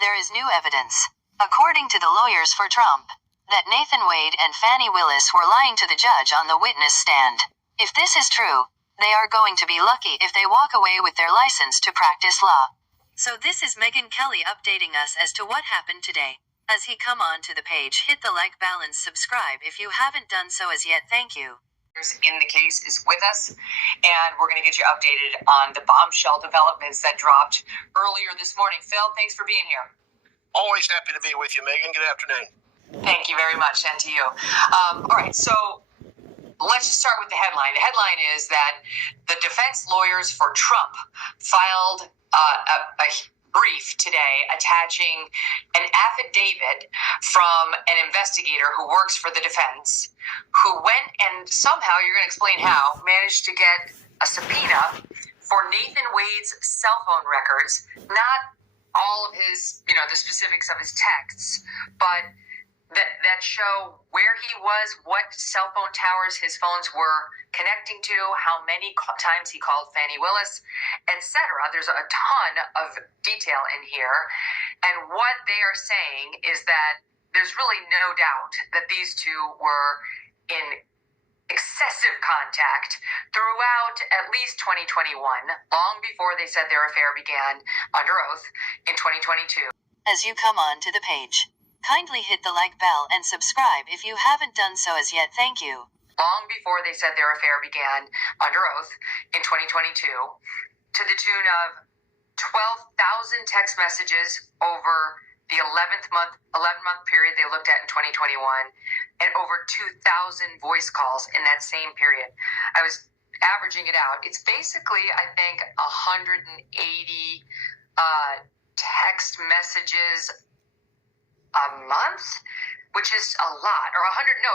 There is new evidence, according to the lawyers for Trump, that Nathan Wade and Fani Willis were lying to the judge on the witness stand. If this is true, they are going to be lucky if they walk away with their license to practice law. So this is Megyn Kelly updating us as to what happened today. As he come on to the page, hit the like, balance, subscribe if you haven't done so as yet. Thank you. In the case is with us, and we're going to get you updated on the bombshell developments that dropped earlier this morning. Phil, thanks for being here. Always happy to be with you, Megyn. Good afternoon. Thank you very much, and to you. All right, so let's just start with the headline. The headline is that the defense lawyers for Trump filed a brief today attaching an affidavit from an investigator who works for the defense, who went and somehow, you're going to explain how, managed to get a subpoena for Nathan Wade's cell phone records, not all of his, the specifics of his texts, but that show where he was, what cell phone towers his phones were connecting to, how many times he called Fani Willis, etc. There's a ton of detail in here. And what they are saying is that there's really no doubt that these two were in excessive contact throughout at least 2021, long before they said their affair began under oath in 2022. As you come on to the page, kindly hit the like bell and subscribe if you haven't done so as yet. Thank you. Long before they said their affair began under oath in 2022, to the tune of 12,000 text messages over the 11-month period they looked at in 2021, and over 2,000 voice calls in that same period. I was averaging it out. It's basically, I think, 180 text messages a month, which is a lot, or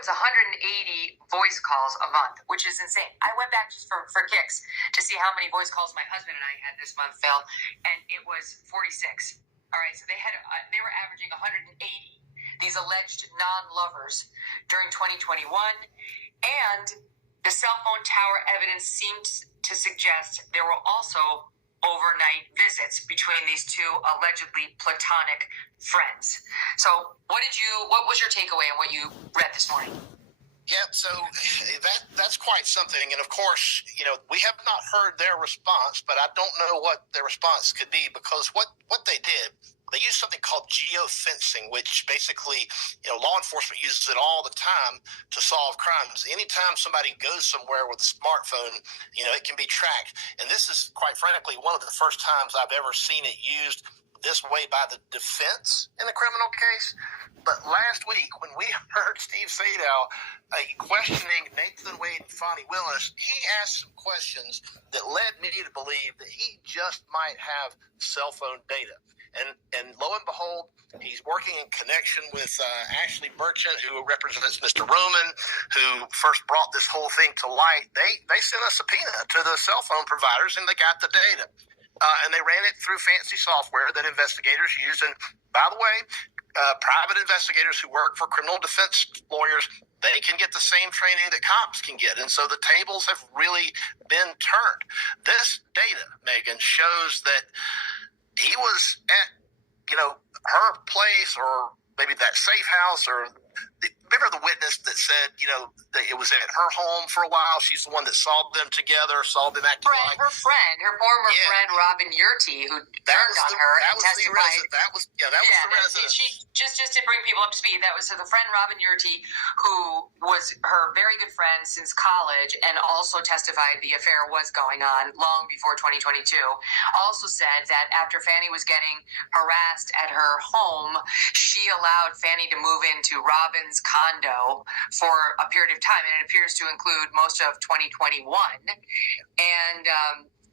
it's 180 voice calls a month, which is insane. I went back just for kicks to see how many voice calls my husband and I had this month, Phil, and it was 46. All right, so they were averaging 180, these alleged non-lovers during 2021, and the cell phone tower evidence seemed to suggest there were also overnight visits between these two allegedly platonic friends. So what was your takeaway on what you read this morning? Yeah, so that's quite something. And of course, we have not heard their response, but I don't know what their response could be, because what they did, they used something called geofencing, which basically, law enforcement uses it all the time to solve crimes. Anytime somebody goes somewhere with a smartphone, it can be tracked. And this is, quite frankly, one of the first times I've ever seen it used this way by the defense in a criminal case. But last week, when we heard Steve Sadow questioning Nathan Wade and Fani Willis, he asked some questions that led me to believe that he just might have cell phone data. And lo and behold, he's working in connection with Ashley Merchant, who represents Mr. Roman, who first brought this whole thing to light. They sent a subpoena to the cell phone providers, and they got the data. And they ran it through fancy software that investigators use. And by the way, private investigators who work for criminal defense lawyers, they can get the same training that cops can get. And so the tables have really been turned. This data, Megyn, shows that he was at, her place, or maybe that safe house, or remember the witness that said, that it was at her home for a while. She's the one that saw them together, saw them acting like her former friend, Robin Yurti, who turned on her and testified. That was the resident. She just to bring people up to speed, that was the friend Robin Yurti, who was her very good friend since college, and also testified the affair was going on long before 2022. Also said that after Fani was getting harassed at her home, she allowed Fani to move into Robin's condo for a period of time, and it appears to include most of 2021. And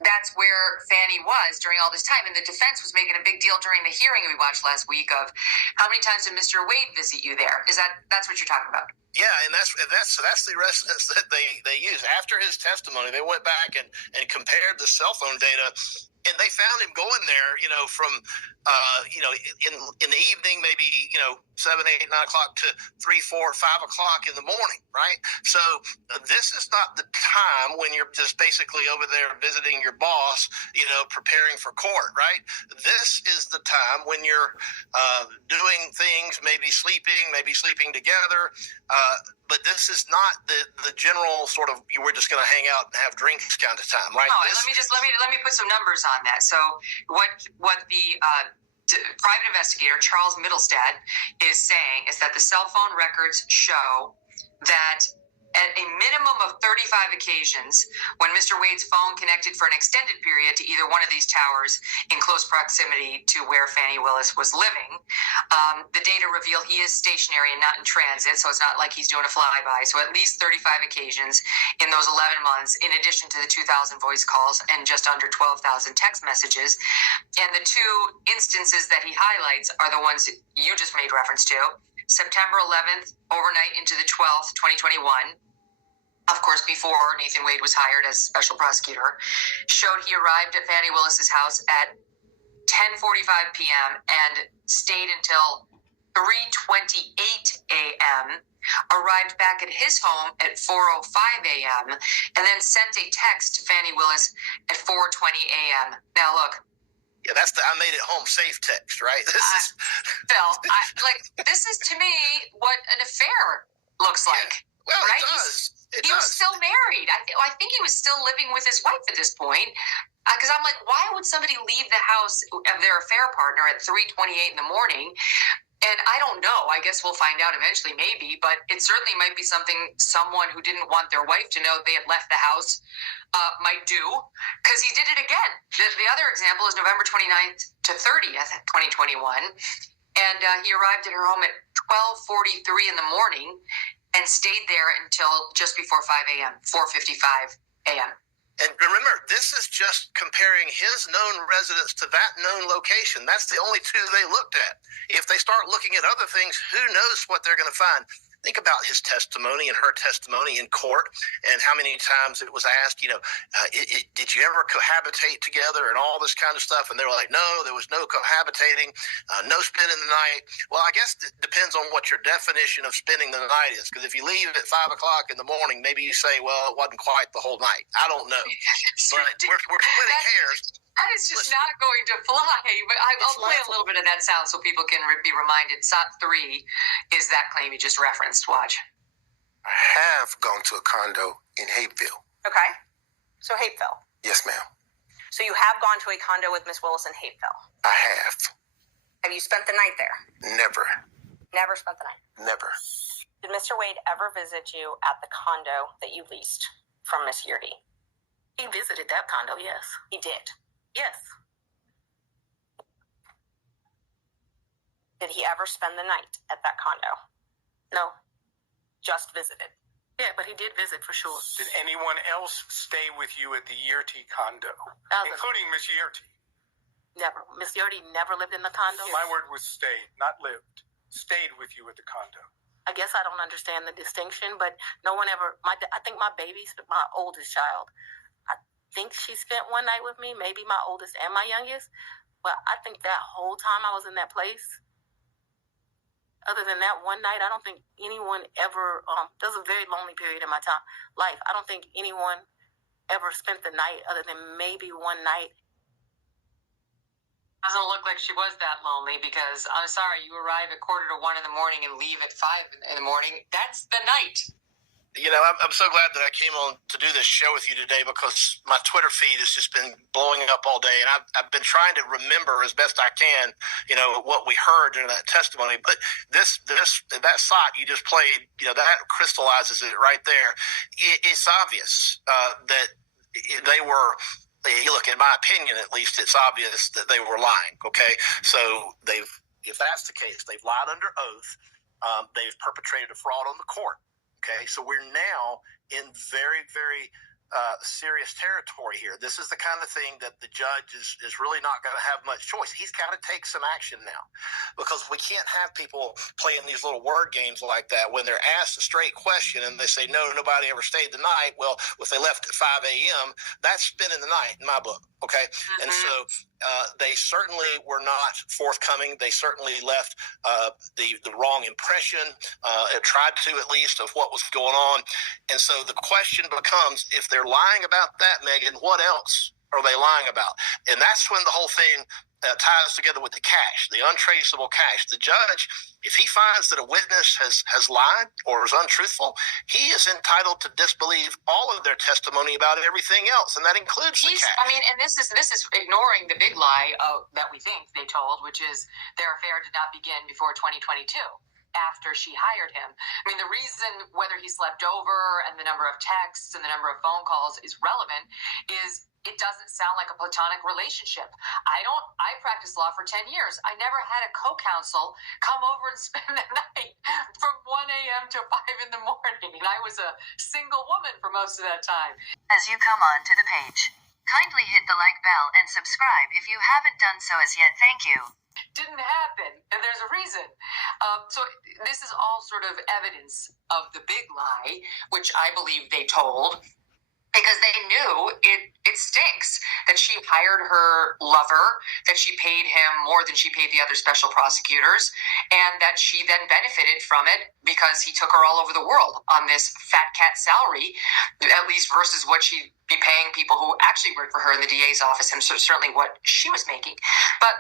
that's where Fani was during all this time. And the defense was making a big deal during the hearing we watched last week of how many times did Mr. Wade visit you there? That's what you're talking about? Yeah, and that's the residence that they use. After his testimony, they went back and compared the cell phone data, And they found him going there, from, in the evening, maybe, 7, 8, 9 o'clock to 3, 4, 5 o'clock in the morning, right? So this is not the time when you're just basically over there visiting your boss, preparing for court, right? This is the time when you're doing things, maybe sleeping together. But this is not the general sort of, we're just going to hang out and have drinks kind of time, right? No, let me put some numbers on that. So what the private investigator Charles Middlestad is saying is that the cell phone records show that at a minimum of 35 occasions, when Mr. Wade's phone connected for an extended period to either one of these towers in close proximity to where Fani Willis was living, the data reveal he is stationary and not in transit, so it's not like he's doing a flyby. So at least 35 occasions in those 11 months, in addition to the 2,000 voice calls and just under 12,000 text messages. And the two instances that he highlights are the ones you just made reference to. September 11th, overnight into the 12th, 2021. Of course, before Nathan Wade was hired as special prosecutor, showed he arrived at Fani Willis's house at 10:45 p.m. and stayed until 3:28 a.m., arrived back at his home at 4:05 a.m., and then sent a text to Fani Willis at 4:20 a.m. Now, look. Yeah, that's the "I made it home safe" text, right? Phil, this is to me what an affair looks like. Yeah. Well, right? It does. He was still married. I think he was still living with his wife at this point. Because I'm like, why would somebody leave the house of their affair partner at 3:28 in the morning? And I don't know. I guess we'll find out eventually, maybe. But it certainly might be something someone who didn't want their wife to know they had left the house might do. Because he did it again. The other example is November 29th to 30th, 2021. And he arrived at her home at 12:43 in the morning and stayed there until just before 5 a.m., 4:55 a.m. And remember, this is just comparing his known residence to that known location. That's the only two they looked at. If they start looking at other things, who knows what they're going to find? Think about his testimony and her testimony in court and how many times it was asked, did you ever cohabitate together and all this kind of stuff? And they were like, no, there was no cohabitating, no spending the night. Well, I guess it depends on what your definition of spending the night is. Because if you leave at 5 o'clock in the morning, maybe you say, well, it wasn't quite the whole night. I don't know. But we're splitting hairs. That is just not going to fly. But I'll play a little bit of that sound so people can be reminded. SOT 3 is that claim you just referenced. Watch. I have gone to a condo in Hapeville. Okay. So Hapeville. Yes, ma'am. So you have gone to a condo with Miss Willis in Hapeville. I have. Have you spent the night there? Never. Never spent the night? Never. Did Mr. Wade ever visit you at the condo that you leased from Miss Yurdy? He visited that condo, yes. He did? Yes. Did he ever spend the night at that condo? No. Just visited? Yeah, but he did visit for sure. Did anyone else stay with you at the Yurty condo, including Miss Yurty? Never. Miss Yurty never lived in the condo? My word was stayed, not lived. Stayed with you at the condo. I guess I don't understand the distinction, but no one ever, I think my my oldest child, I think she spent one night with me, maybe my oldest and my youngest, but I think that whole time I was in that place, other than that one night, I don't think anyone ever, that was a very lonely period in my life. I don't think anyone ever spent the night other than maybe one night. Doesn't look like she was that lonely because, I'm sorry, you arrive at 1:45 in the morning and leave at 5 in the morning. That's the night. I'm so glad that I came on to do this show with you today because my Twitter feed has just been blowing up all day. And I've been trying to remember as best I can, what we heard during that testimony. But that SOT you just played, that crystallizes it right there. It's obvious that they were, look, in my opinion, at least, it's obvious that they were lying. Okay. So if that's the case, they've lied under oath. They've perpetrated a fraud on the court. Okay, so we're now in very, very serious territory here. This is the kind of thing that the judge is really not going to have much choice. He's got to take some action now, because we can't have people playing these little word games like that when they're asked a straight question and they say, no, nobody ever stayed the night. Well, if they left at 5 a.m., that's spending the night in my book. Okay. And so they certainly were not forthcoming. They certainly left the wrong impression, tried to at least, of what was going on. And so the question becomes, if they're lying about that, Megan, what else are they lying about? And that's when the whole thing ties together with the cash, the untraceable cash. The judge, if he finds that a witness has lied or is untruthful, he is entitled to disbelieve all of their testimony about everything else, and that includes the cash. I mean, and this is ignoring the big lie that we think they told, which is their affair did not begin before 2022. After she hired him. I mean, the reason whether he slept over and the number of texts and the number of phone calls is relevant is it doesn't sound like a platonic relationship. I practiced law for 10 years. I never had a co-counsel come over and spend the night from 1 a.m. to 5 in the morning. And I was a single woman for most of that time. As you come on to the page, kindly hit the like bell and subscribe if you haven't done so as yet. Thank you. Didn't happen, and there's a reason. So this is all sort of evidence of the big lie, which I believe they told, because they knew it stinks that she hired her lover, that she paid him more than she paid the other special prosecutors, and that she then benefited from it because he took her all over the world on this fat cat salary, at least versus what she'd be paying people who actually worked for her in the DA's office, and so certainly what she was making. But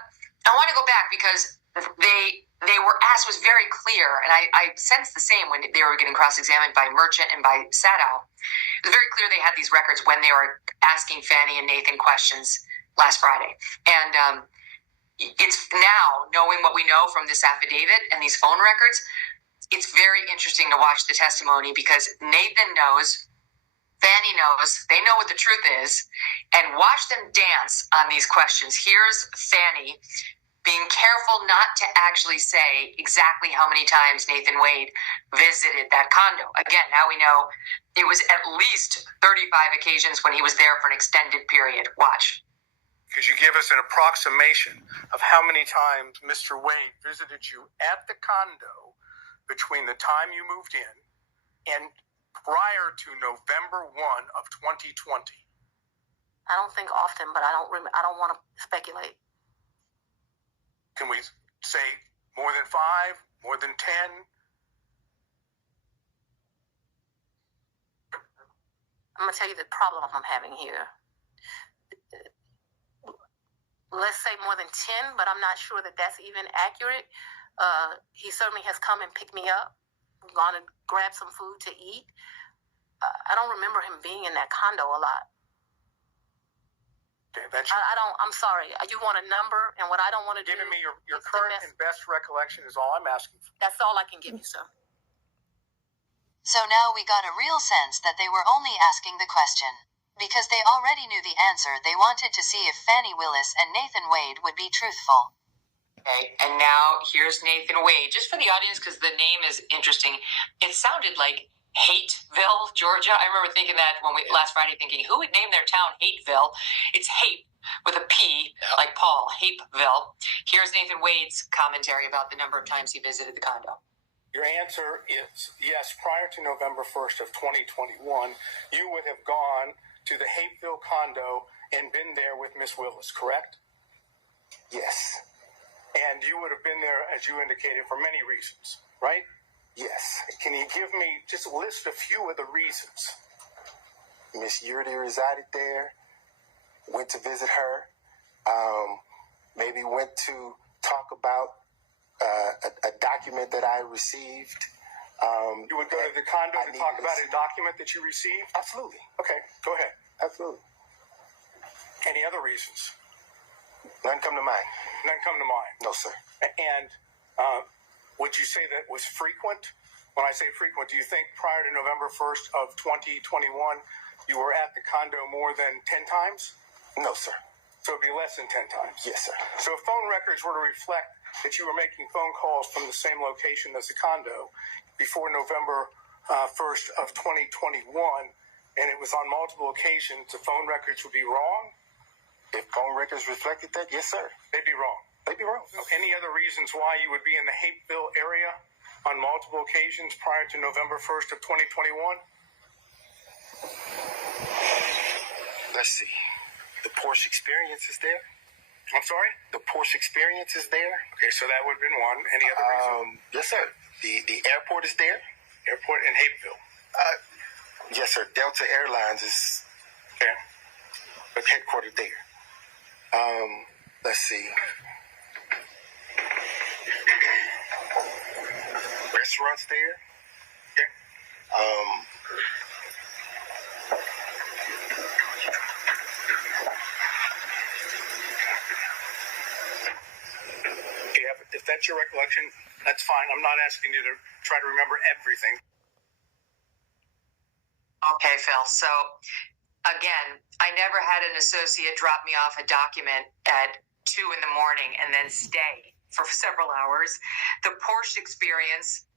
I want to go back because they were asked, was very clear, and I sensed the same when they were getting cross-examined by Merchant and by Sadow. It was very clear they had these records when they were asking Fani and Nathan questions last Friday. And it's now, knowing what we know from this affidavit and these phone records, it's very interesting to watch the testimony because Nathan knows, Fani knows, they know what the truth is, and watch them dance on these questions. Here's Fani being careful not to actually say exactly how many times Nathan Wade visited that condo. Again, now we know it was at least 35 occasions when he was there for an extended period. Watch. Could you give us an approximation of how many times Mr. Wade visited you at the condo between the time you moved in and prior to November 1 of 2020? I don't think often, but I don't want to speculate. Can we say more than 5, more than 10? I'm going to tell you the problem I'm having here. Let's say more than 10, but I'm not sure that that's even accurate. He certainly has come and picked me up, gone and grabbed some food to eat. I don't remember him being in that condo a lot. I'm sorry. You want a number, and what I don't want to do... Giving me your current and best recollection is all I'm asking for. That's all I can give you, sir. So now we got a real sense that they were only asking the question. Because they already knew the answer, they wanted to see if Fani Willis and Nathan Wade would be truthful. Okay, and now here's Nathan Wade. Just for the audience, because the name is interesting, it sounded like Hateville, Georgia. I remember thinking that last Friday, thinking, who would name their town Hateville? It's Hape with a P, like Paul, Hapeville. Here's Nathan Wade's commentary about the number of times he visited the condo. Your answer is yes. Prior to November 1st of 2021, you would have gone to the Hapeville condo and been there with Miss Willis, correct? Yes. And you would have been there, as you indicated, for many reasons, right? Yes. Can you give me just a list a few of the reasons? Miss Yurdi resided there. Went to visit her. Maybe went to talk about a document that I received. You would go to the condo to talk about a document that you received? Absolutely. Okay, go ahead. Absolutely. Any other reasons? None come to mind. None come to mind? No, sir. And would you say that was frequent? When I say frequent, do you think prior to November 1st of 2021, you were at the condo more than 10 times? No, sir. So it would be less than 10 times? Yes, sir. So if phone records were to reflect that you were making phone calls from the same location as the condo before November 1st of 2021, and it was on multiple occasions, the phone records would be wrong? If phone records reflected that, yes, sir. They'd be wrong. They'd be wrong. Any other reasons why you would be in the Hapeville area on multiple occasions prior to November 1st of 2021? Let's see. The Porsche Experience is there. I'm sorry? The Porsche Experience is there. Okay, so that would have been one. Any other reason? Yes, sir. The airport is there. Airport in Hapeville. Yes, sir. Delta Airlines is headquartered there. Let's see. Restaurants there. Okay. If that's your recollection, that's fine. I'm not asking you to try to remember everything. Okay, Phil. So, again, I never had an associate drop me off a document at 2 in the morning and then stay for several hours. The Porsche Experience,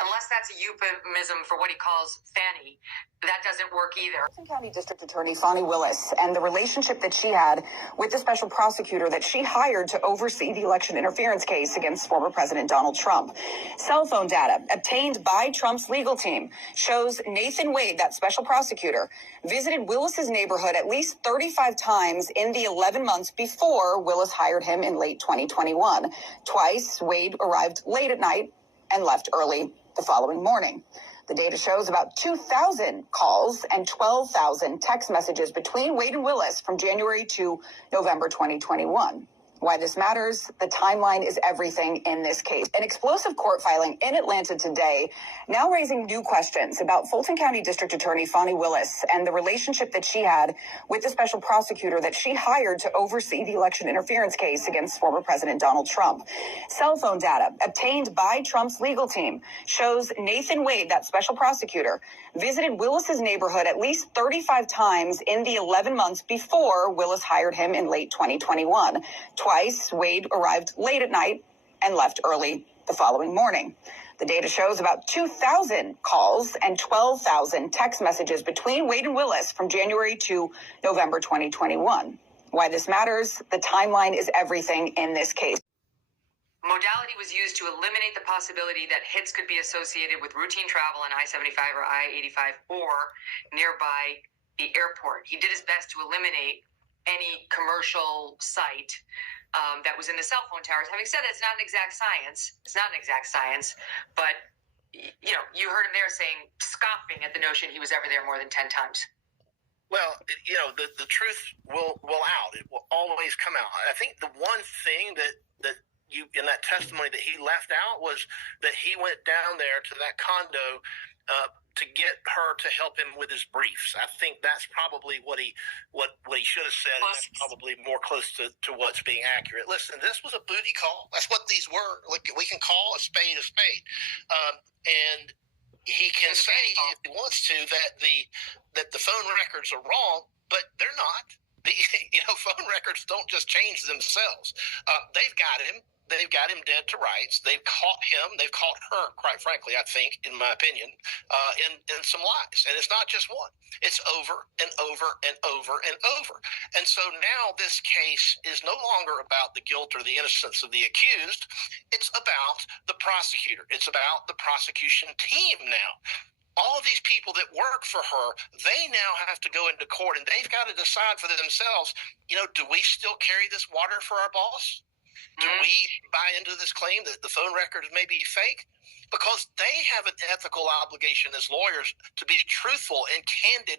unless that's a euphemism for what he calls Fanny, that doesn't work either. Fulton County District Attorney Fani Willis and the relationship that she had with the special prosecutor that she hired to oversee the election interference case against former President Donald Trump. Cell phone data obtained by Trump's legal team shows Nathan Wade, that special prosecutor, visited Willis's neighborhood at least 35 times in the 11 months before Willis hired him in late 2021. Twice, Wade arrived late at night and left early the following morning. The data shows about 2,000 calls and 12,000 text messages between Wade and Willis from January to November 2021. Why this matters, the timeline is everything in this case. An explosive court filing in Atlanta today, now raising new questions about Fulton County District Attorney Fani Willis and the relationship that she had with the special prosecutor that she hired to oversee the election interference case against former President Donald Trump. Cell phone data obtained by Trump's legal team shows Nathan Wade, that special prosecutor, visited Willis's neighborhood at least 35 times in the 11 months before Willis hired him in late 2021. Twice, Wade arrived late at night and left early the following morning. The data shows about 2,000 calls and 12,000 text messages between Wade and Willis from January to November 2021. Why this matters, the timeline is everything in this case. Modality was used to eliminate the possibility that hits could be associated with routine travel on I-75 or I-85 or nearby the airport. He did his best to eliminate any commercial site that was in the cell phone towers. Having said that, it's not an exact science. But, you heard him there saying, scoffing at the notion he was ever there more than 10 times. Well, the truth will out. It will always come out. I think the one thing that you in that testimony that he left out was that he went down there to that condo to get her to help him with his briefs. I think that's probably what he should have said. And that's probably more close to what's being accurate. Listen, this was a booty call. That's what these were. Look, we can call a spade a spade, and he can say if he wants to that the phone records are wrong, but they're not. Phone records don't just change themselves. They've got him. They've got him dead to rights. They've caught him. They've caught her, quite frankly, I think, in my opinion, in some lies. And it's not just one. It's over and over and over and over. And so now this case is no longer about the guilt or the innocence of the accused. It's about the prosecutor. It's about the prosecution team now. All of these people that work for her, they now have to go into court, and they've got to decide for themselves, do we still carry this water for our boss? Do we buy into this claim that the phone records may be fake? Because they have an ethical obligation as lawyers to be truthful and candid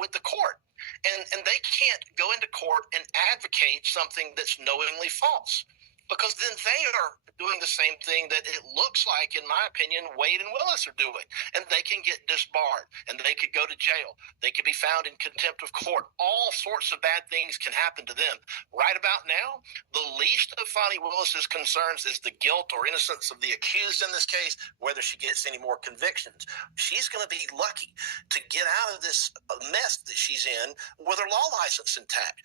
with the court. And they can't go into court and advocate something that's knowingly false. Because then they are doing the same thing that it looks like, in my opinion, Wade and Willis are doing. And they can get disbarred, and they could go to jail. They could be found in contempt of court. All sorts of bad things can happen to them. Right about now, the least of Fani Willis's concerns is the guilt or innocence of the accused in this case, whether she gets any more convictions. She's going to be lucky to get out of this mess that she's in with her law license intact.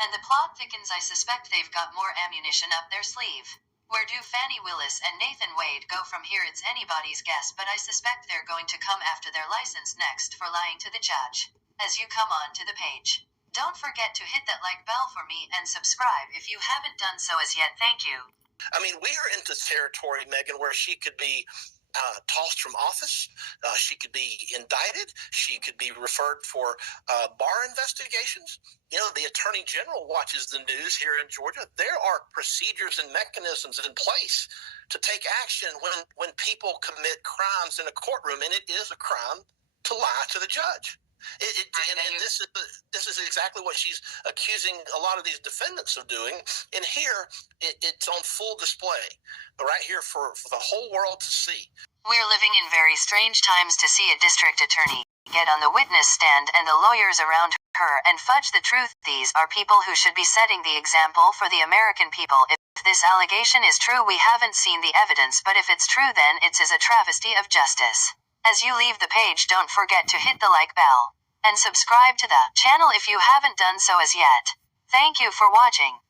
And the plot thickens. I suspect they've got more ammunition up their sleeve. Where do Fani Willis and Nathan Wade go from here? It's anybody's guess, but I suspect they're going to come after their license next for lying to the judge. As you come on to the page, don't forget to hit that like bell for me and subscribe if you haven't done so as yet. Thank you. I mean, we are into territory, Megan, where she could be tossed from office. She could be indicted. She could be referred for bar investigations. You know, the Attorney General watches the news here in Georgia. There are procedures and mechanisms in place to take action when people commit crimes in a courtroom, and it is a crime to lie to the judge. And this is exactly what she's accusing a lot of these defendants of doing. And here, it's on full display, right here for the whole world to see. We're living in very strange times to see a district attorney get on the witness stand and the lawyers around her and fudge the truth. These are people who should be setting the example for the American people. If this allegation is true, we haven't seen the evidence, but if it's true, then it's a travesty of justice. As you leave the page, don't forget to hit the like bell and subscribe to the channel if you haven't done so as yet. Thank you for watching.